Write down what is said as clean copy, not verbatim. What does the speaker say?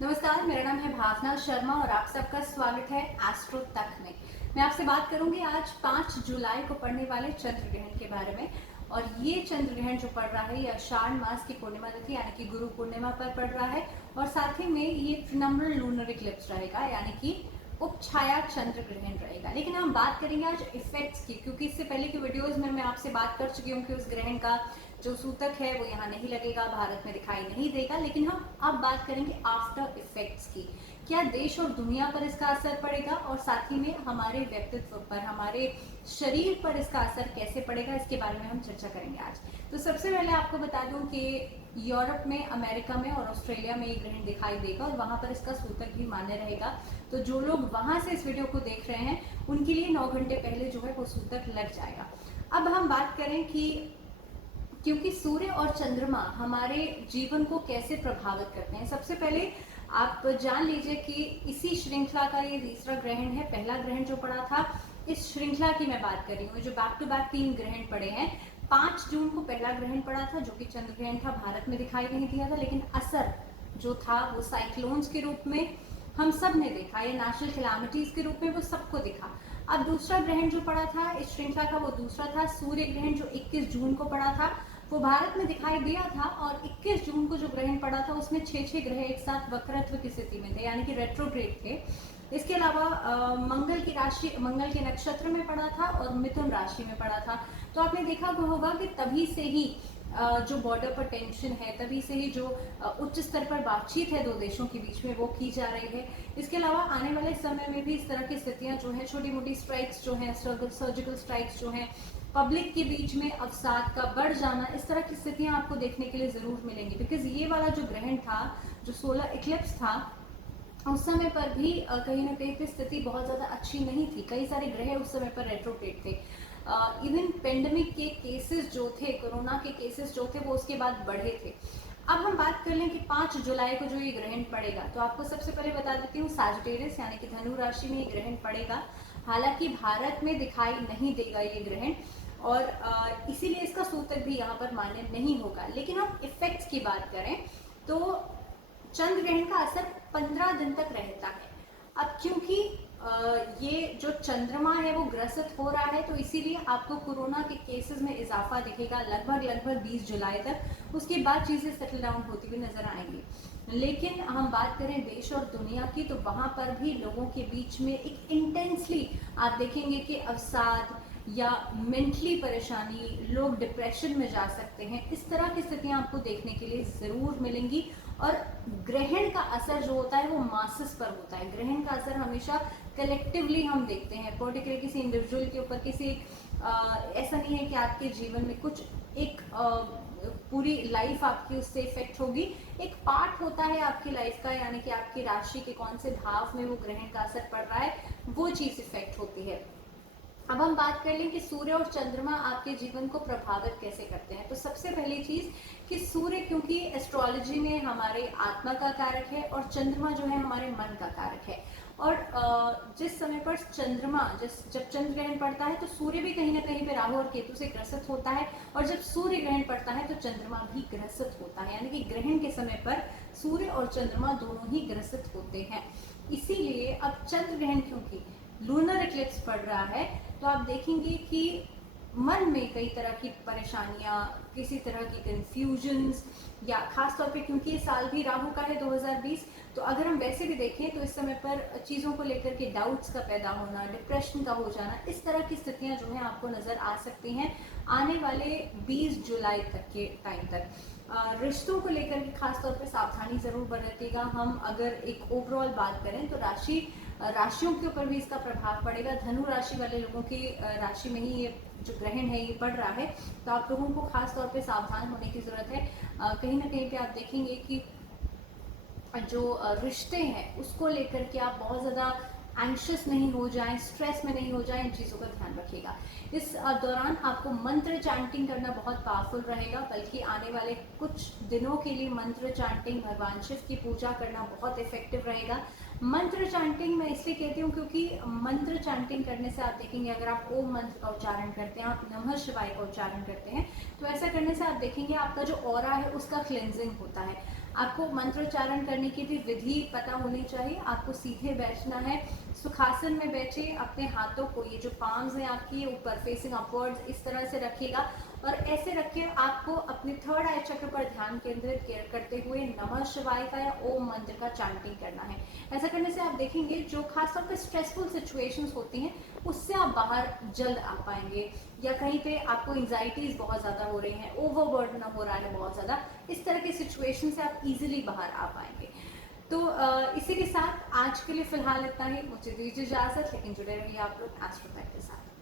नमस्कार, मेरा नाम है भावना शर्मा और आप सबका स्वागत है एस्ट्रो तक में। मैं आपसे बात करूंगी आज 5 जुलाई को पड़ने वाले चंद्र ग्रहण के बारे में। और ये चंद्र ग्रहण जो पड़ रहा है ये आषाढ़ मास की पूर्णिमा तिथि यानी कि गुरु पूर्णिमा पर पड़ रहा है और साथ ही में ये ट्रिनम्बरल लूनर इक्लिप्स रहेगा यानी कि उपछाया चंद्र ग्रहण रहेगा। लेकिन हम बात करेंगे आज इफेक्ट्स की, क्योंकि इससे पहले की वीडियोस में मैं आपसे बात कर चुकी हूँ कि उस ग्रहण का जो सूतक है वो यहाँ नहीं लगेगा, भारत में दिखाई नहीं देगा। लेकिन हम अब बात करेंगे आफ्टर इफेक्ट्स की। क्या देश और दुनिया पर इसका असर पड़ेगा और साथ ही में हमारे व्यक्तित्व पर, हमारे शरीर पर इसका असर कैसे पड़ेगा, इसके बारे में हम चर्चा करेंगे आज। तो सबसे पहले आपको बता दूं कि यूरोप में, अमेरिका में और ऑस्ट्रेलिया में ये ग्रहण दिखाई देगा और वहां पर इसका सूतक भी मान्य रहेगा। तो जो लोग वहां से इस वीडियो को देख रहे हैं उनके लिए 9 घंटे पहले जो है वो सूतक लग जाएगा। अब हम बात करें कि क्योंकि सूर्य और चंद्रमा हमारे जीवन को कैसे प्रभावित करते हैं। सबसे पहले आप जान लीजिए कि इसी श्रृंखला का ये तीसरा ग्रहण है। पहला ग्रहण जो पड़ा था, इस श्रृंखला की मैं बात कर रही हूँ, जो बैक टू बैक 3 ग्रहण पड़े हैं। 5 जून को पहला ग्रहण पड़ा था जो कि चंद्र ग्रहण था, भारत में दिखाई नहीं दिया था, लेकिन असर जो था वो साइक्लोन्स के रूप में हम सब ने देखा, या नेशनल कैलामिटीज के रूप में वो सबको दिखा। अब दूसरा ग्रहण जो पड़ा था इस श्रृंखला का वो दूसरा था, सूर्य ग्रहण, जो 21 जून को पड़ा था, वो भारत में दिखाई दिया था। और 21 जून को जो ग्रहण पड़ा था उसमें 6 ग्रह एक साथ वक्रत्व की स्थिति में थे, यानी कि रेट्रोग्रेड थे। इसके अलावा मंगल की राशि, मंगल के नक्षत्र में पड़ा था और मिथुन राशि में पड़ा था। तो आपने देखा होगा कि तभी से ही जो बॉर्डर पर टेंशन है, तभी से ही जो उच्च स्तर पर बातचीत है दो देशों के बीच में वो की जा रही है। इसके अलावा आने वाले समय में भी इस तरह की स्थितियां जो है, छोटी मोटी स्ट्राइक्स जो है, सर्जिकल स्ट्राइक्स जो है, पब्लिक के बीच में अवसाद का बढ़ जाना, इस तरह की स्थितियां आपको देखने के लिए जरूर मिलेंगी। बिकॉज ये वाला जो ग्रहण था, जो सोलर इक्लिप्स था, उस समय पर भी कहीं ना कहीं पे स्थिति बहुत ज़्यादा अच्छी नहीं थी। कई सारे ग्रह उस समय पर रेट्रोग्रेड थे। इवन पेंडेमिक के केसेस जो थे, कोरोना के केसेस जो थे, वो उसके बाद बढ़े थे। अब हम बात कर लें कि 5 जुलाई को जो ये ग्रहण पड़ेगा, तो आपको सबसे पहले बता देती हूँ, सैजिटेरियस यानी कि धनु राशि में ये ग्रहण पड़ेगा। हालांकि भारत में दिखाई नहीं देगा ये ग्रहण और इसीलिए इसका सूतक भी यहाँ पर मान्य नहीं होगा। लेकिन हम इफेक्ट्स की बात करें तो चंद्र ग्रहण का असर 15 दिन तक रहता है। अब क्योंकि ये जो चंद्रमा है वो ग्रसित हो रहा है, तो इसीलिए आपको कोरोना के केसेस में इजाफा दिखेगा लगभग 20 जुलाई तक। उसके बाद चीजें सेटल डाउन होती हुई नजर आएंगी। लेकिन हम बात करें देश और दुनिया की, तो वहां पर भी लोगों के बीच में एक इंटेंसली आप देखेंगे कि अवसाद या मेंटली परेशानी, लोग डिप्रेशन में जा सकते हैं। इस तरह की स्थितियां आपको देखने के लिए जरूर मिलेंगी। और ग्रहण का असर जो होता है वो मासेस पर होता है। ग्रहण का असर हमेशा कलेक्टिवली हम देखते हैं, पर्टिकुलर किसी इंडिविजुअल के ऊपर, किसी ऐसा नहीं है कि आपके जीवन में कुछ एक पूरी लाइफ आपकी उससे इफेक्ट होगी। एक पार्ट होता है आपकी लाइफ का, यानी कि आपकी राशि के कौन से भाव में वो ग्रहण का असर पड़ रहा है, वो चीज इफेक्ट होती है। अब हम बात कर लें कि सूर्य और चंद्रमा आपके जीवन को प्रभावित कैसे करते हैं। तो सबसे पहली चीज कि सूर्य, क्योंकि एस्ट्रोलॉजी में हमारे आत्मा का कारक है और चंद्रमा जो है हमारे मन का कारक है। और जिस समय पर चंद्रमा, जब चंद्र ग्रहण पड़ता है तो सूर्य भी कहीं ना कहीं पे राहु और केतु से ग्रसित होता है, और जब सूर्य ग्रहण पड़ता है तो चंद्रमा भी ग्रसित होता है। यानी कि ग्रहण के समय पर सूर्य और चंद्रमा दोनों ही ग्रसित होते हैं। इसीलिए अब चंद्र ग्रहण, क्योंकि लूनर इक्लिप्स पड़ रहा है, तो आप देखेंगे कि मन में कई तरह की परेशानियां, किसी तरह की कंफ्यूजन्स, या खास तौर पे क्योंकि ये साल भी राहु का है 2020, तो अगर हम वैसे भी देखें तो इस समय पर चीज़ों को लेकर के डाउट्स का पैदा होना, डिप्रेशन का हो जाना, इस तरह की स्थितियां जो है आपको नज़र आ सकती हैं आने वाले 20 जुलाई तक के टाइम तक। रिश्तों को लेकर के खास तौर पे सावधानी ज़रूर बरतेगा। हम अगर एक ओवरऑल बात करें तो राशियों के ऊपर भी इसका प्रभाव पड़ेगा। धनु राशि वाले लोगों की राशि में ही ये जो ग्रहण है ये पड़ रहा है, तो आप लोगों को खास तौर पे सावधान होने की जरूरत है। कहीं ना कहीं पे आप देखेंगे कि जो रिश्ते हैं उसको लेकर के आप बहुत ज़्यादा एंशियस नहीं हो जाएं, स्ट्रेस में नहीं हो जाएं, इन चीज़ों का ध्यान रखिएगा। इस दौरान आपको मंत्र चैंटिंग करना बहुत पावरफुल रहेगा, बल्कि आने वाले कुछ दिनों के लिए मंत्र चैंटिंग, भगवान शिव की पूजा करना बहुत इफेक्टिव रहेगा। मंत्र चैंटिंग मैं इसलिए कहती हूँ क्योंकि मंत्र चैंटिंग करने से आप देखेंगे, अगर आप ओम मंत्र का उच्चारण करते हैं, आप नमः शिवाय का उच्चारण करते हैं, तो ऐसा करने से आप देखेंगे आपका जो ऑरा है उसका क्लेंजिंग होता है। आपको मंत्रोच्चारण करने की भी विधि पता होनी चाहिए। आपको सीधे बैठना है, सुखासन में बैठे, अपने हाथों को, ये जो पाम्स हैं आपकी, ऊपर फेसिंग अपवर्ड्स इस तरह से रखिएगा और ऐसे रखिए। आपको अपने थर्ड आई चक्र पर ध्यान केंद्रित करते हुए नमः शिवाय का या ओम मंत्र का चैंटिंग करना है। ऐसा करने से आप देखेंगे जो खासतौर पर स्ट्रेसफुल सिचुएशंस होती हैं उससे आप बाहर जल्द आ पाएंगे, या कहीं पे आपको एंजाइटीज बहुत ज़्यादा हो रही हैं, ओवरबर्डन हो रहा है बहुत ज़्यादा, इस तरह की सिचुएशन से आप इजीली बाहर आ पाएंगे। तो इसी के साथ आज के लिए फिलहाल इतना ही। मुझे दीजिए इजाज़त, लेकिन जुड़े रहिए आप लोग एस्ट्रो तक के साथ।